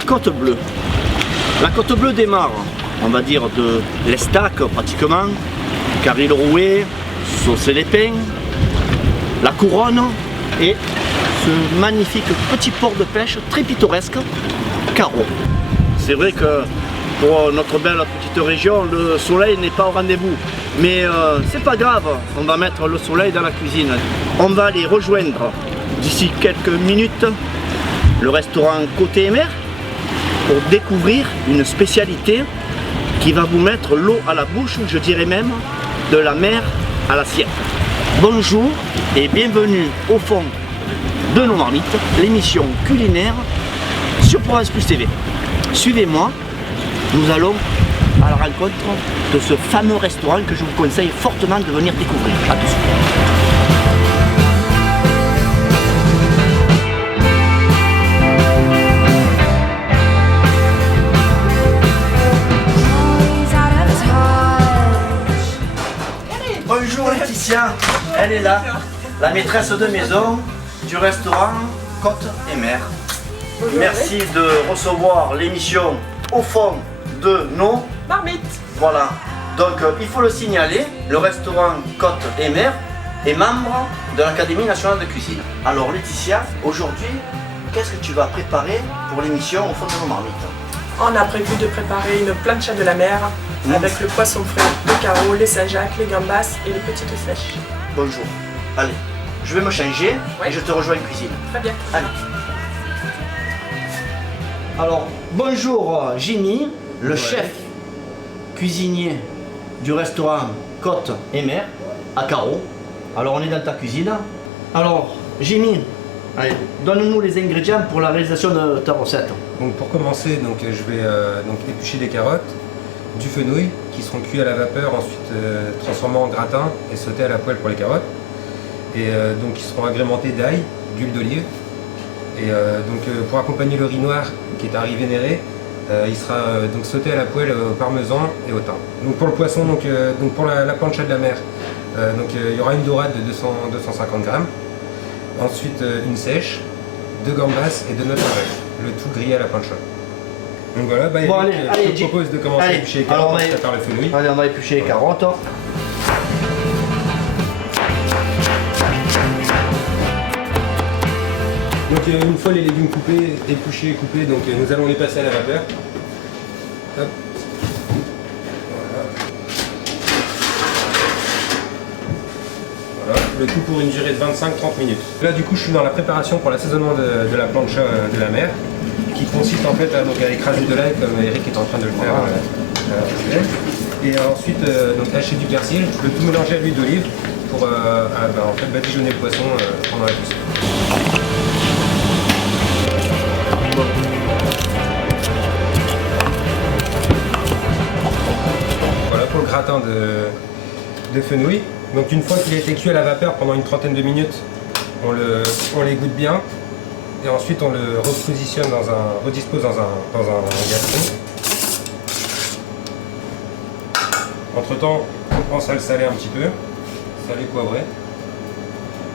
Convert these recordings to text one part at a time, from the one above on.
La Côte Bleue. La Côte Bleue démarre, on va dire, de l'Estac pratiquement, Caril-Rouet, Saucé-les-Pins, la Couronne et ce magnifique petit port de pêche très pittoresque, Carreau. C'est vrai que pour notre belle petite région, le soleil n'est pas au rendez-vous. Mais c'est pas grave, on va mettre le soleil dans la cuisine. On va aller rejoindre d'ici quelques minutes le restaurant Côté et Mer pour découvrir une spécialité qui va vous mettre l'eau à la bouche, je dirais même de la mer à l'assiette. Bonjour et bienvenue au fond de nos marmites, l'émission culinaire sur Provence Plus TV. Suivez-moi, nous allons à la rencontre de ce fameux restaurant que je vous conseille fortement de venir découvrir. À tout de suite. Bonjour Laetitia, elle est là, la maîtresse de maison du restaurant Côte et Mer. Merci de recevoir l'émission au fond de nos marmites. Voilà, donc il faut le signaler, le restaurant Côte et Mer est membre de l'Académie nationale de cuisine. Alors Laetitia, aujourd'hui, qu'est-ce que tu vas préparer pour l'émission au fond de nos marmites? On a prévu de préparer une plancha de la mer avec le poisson frais, le carreau, les Saint-Jacques, les gambas et les petites sèches. Bonjour, allez, je vais me changer et je te rejoins en cuisine. Très bien. Allez. Alors, bonjour Jimmy, le chef cuisinier du restaurant Côte et Mer à Carreau. Alors, on est dans ta cuisine. Alors, Jimmy, allez, donne-nous les ingrédients pour la réalisation de ta recette. Donc pour commencer, je vais éplucher des carottes, du fenouil qui seront cuits à la vapeur, ensuite transformés en gratin et sautés à la poêle pour les carottes. Et donc ils seront agrémentés d'ail, d'huile d'olive. Et pour accompagner le riz noir qui est un riz vénéré, il sera donc sauté à la poêle au parmesan et au thym. Donc pour le poisson, pour la plancha de la mer, il y aura une dorade de 250 grammes. Ensuite une sèche, 2 gambas et 2 notes d'oreille. Le tout grillé à la plancha. Donc voilà, Bon, allez, je te propose de commencer à éplucher les carottes, à faire le fenouil. Allez, on va éplucher les carottes. Donc une fois les légumes coupés, épluchés et coupés, nous allons les passer à la vapeur. Hop. Voilà, le tout pour une durée de 25-30 minutes. Là du coup je suis dans la préparation pour l'assaisonnement de la plancha de la mer, qui consiste en fait à écraser de l'ail comme Eric est en train de le faire. Et ensuite hacher du persil, le tout mélanger à l'huile d'olive pour badigeonner le poisson pendant la cuisson. Voilà pour le gratin de fenouil. Donc une fois qu'il a été cuit à la vapeur pendant une trentaine de minutes, on l'égoutte bien et ensuite on le redispose dans un gastron. Entre temps, on pense à le saler un petit peu, salé poivré.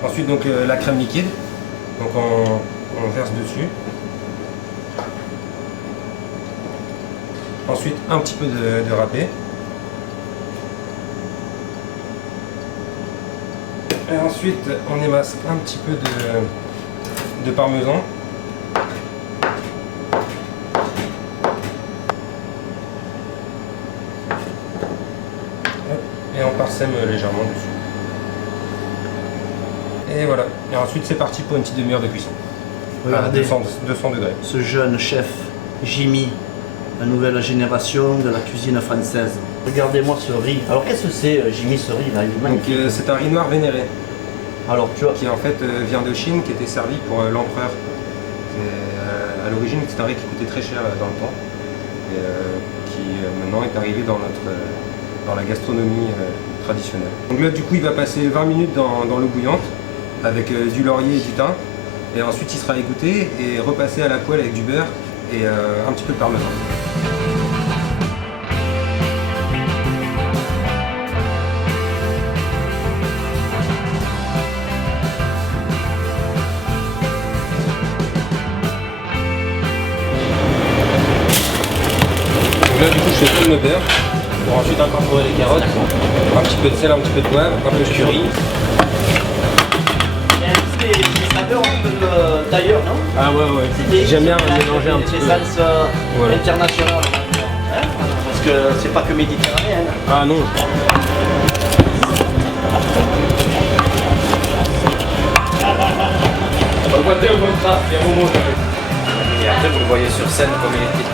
Ensuite la crème liquide, on verse dessus. Ensuite un petit peu de râpé. Et ensuite on émasse un petit peu de parmesan. Et on parsème légèrement dessus. Et voilà. Et ensuite c'est parti pour une petite demi-heure de cuisson. À 200 degrés. Ce jeune chef Jimmy, la nouvelle génération de la cuisine française. Regardez-moi ce riz. Alors qu'est-ce que c'est Jimmy, ce riz là? C'est un riz noir vénéré. Alors tu vois, qui en fait vient de Chine, qui était servi pour l'empereur. À l'origine c'est un riz qui coûtait très cher dans le temps et qui maintenant est arrivé dans la gastronomie traditionnelle. Donc là du coup il va passer 20 minutes dans l'eau bouillante avec du laurier et du thym. Et ensuite il sera égoutté et repassé à la poêle avec du beurre et un petit peu de parmesan. là, du coup, je fais tout le beurre pour ensuite incorporer les carottes. Un petit peu de sel, un petit peu de poivre, un peu de curry. C'est saveurs un peu d'ailleurs, non? Ah ouais. J'aime bien mélanger un petit peu. Des salses internationales. Hein? Parce que c'est pas que méditerranéen. Ah non. On va dire au contraire, il y a un moment. Et après, vous le voyez sur scène comme il était.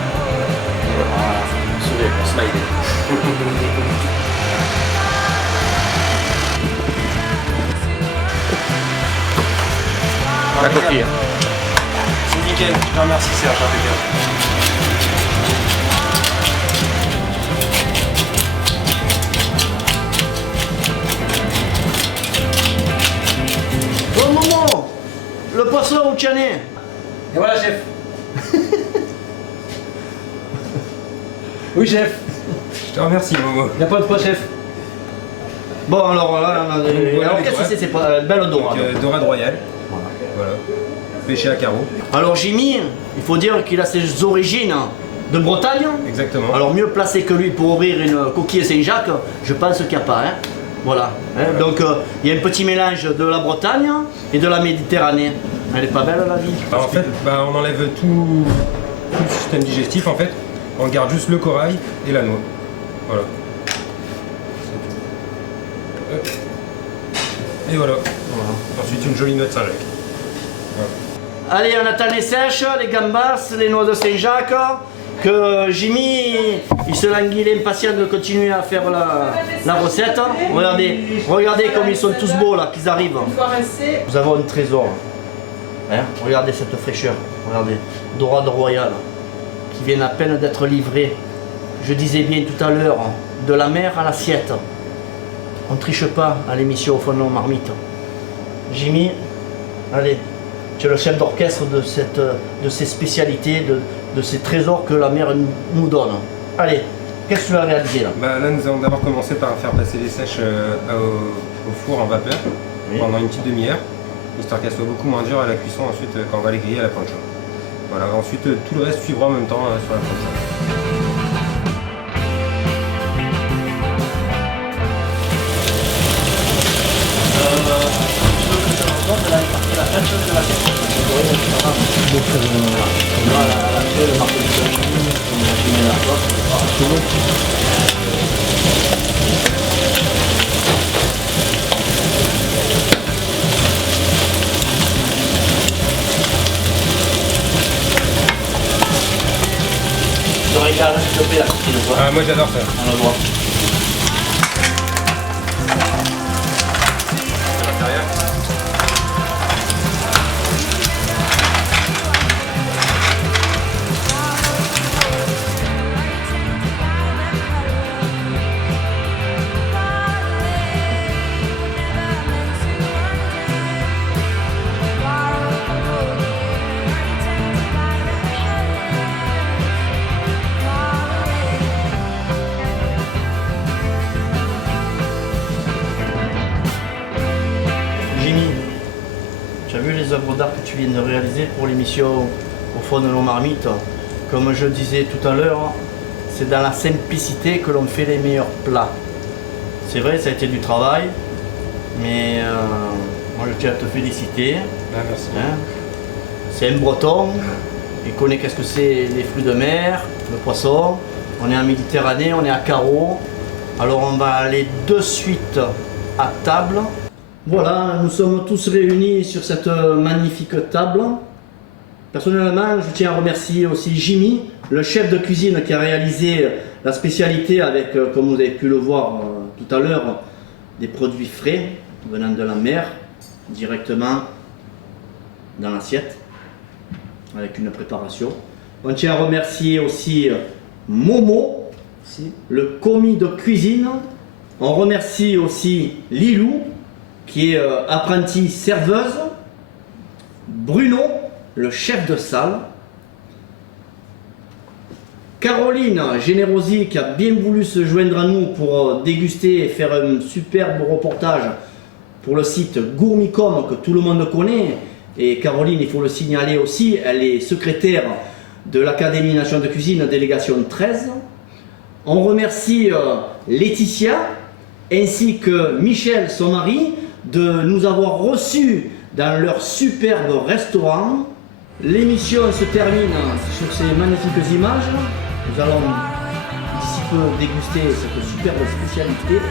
Sourire, on smiley. La coquille. C'est nickel, je te remercie Serge, impeccable. Bon moment, le poisson au tianet. Et voilà chef. Oui chef. Je te remercie Momo. Il n'y a pas de quoi, chef. Bon, alors là, on a des... Voilà, alors, qu'est-ce que c'est pas une belle dorade. Dorade royale. Voilà. Pêché à carreau. Alors, Jimmy, il faut dire qu'il a ses origines de Bretagne. Exactement. Alors, mieux placé que lui pour ouvrir une coquille Saint-Jacques, je pense qu'il n'y a pas. Hein. Voilà. Hein. Donc, il y a un petit mélange de la Bretagne et de la Méditerranée. Elle est pas belle, la vie. En fait, on enlève tout le système digestif en fait. On garde juste le corail et la noix. Voilà. Et voilà. Ensuite une jolie noix de Saint-Jacques. Voilà. Allez, on attend les sèches, les gambas, les noix de Saint-Jacques. Que Jimmy, il se languit, il est impatient de continuer à faire la recette. Regardez comme ils sont tous beaux là, qu'ils arrivent. Nous avons un trésor. Hein? Regardez cette fraîcheur. Regardez, dorade royale, qui vient à peine d'être livrée. Je disais bien tout à l'heure, de la mer à l'assiette. On ne triche pas à l'émission Au fond de nos marmites. Jimmy, allez, tu es le chef d'orchestre de ces spécialités, de ces trésors que la mer nous donne. Allez, qu'est-ce que tu vas réaliser là? Là, nous allons d'abord commencer par faire passer les sèches au four en vapeur pendant une petite demi-heure, histoire qu'elles soient beaucoup moins dures à la cuisson ensuite quand on va les griller à la plancha. Voilà, ensuite tout le reste suivra en même temps sur la plancha. Je regarde, s'il te plaît, la coquille de poisson. Ah, moi j'adore ça. On le voit. À l'intérieur. Tu as vu les œuvres d'art que tu viens de réaliser pour l'émission Au fond de nos marmites. Comme je disais tout à l'heure, c'est dans la simplicité que l'on fait les meilleurs plats. C'est vrai, ça a été du travail, mais moi je tiens à te féliciter. Merci. Hein, c'est un breton, il connaît qu'est-ce que c'est les fruits de mer, le poisson. On est en Méditerranée, on est à Carreau. Alors on va aller de suite à table. Voilà, nous sommes tous réunis sur cette magnifique table. Personnellement, je tiens à remercier aussi Jimmy, le chef de cuisine qui a réalisé la spécialité avec, comme vous avez pu le voir tout à l'heure, des produits frais venant de la mer, directement dans l'assiette, avec une préparation. On tient à remercier aussi Momo, le commis de cuisine. On remercie aussi Lilou, qui est apprentie serveuse, Bruno, le chef de salle, Caroline Générosi qui a bien voulu se joindre à nous pour déguster et faire un superbe reportage pour le site Gourmicom que tout le monde connaît. Et Caroline, il faut le signaler aussi, elle est secrétaire de l'Académie nationale de cuisine, délégation 13. On remercie Laetitia ainsi que Michel, son mari, de nous avoir reçus dans leur superbe restaurant. L'émission se termine sur ces magnifiques images. Nous allons d'ici peu déguster cette superbe spécialité.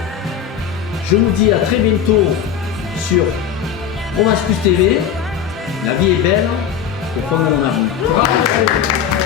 Je vous dis à très bientôt sur Provence Plus TV. La vie est belle, au fond de mon avenir.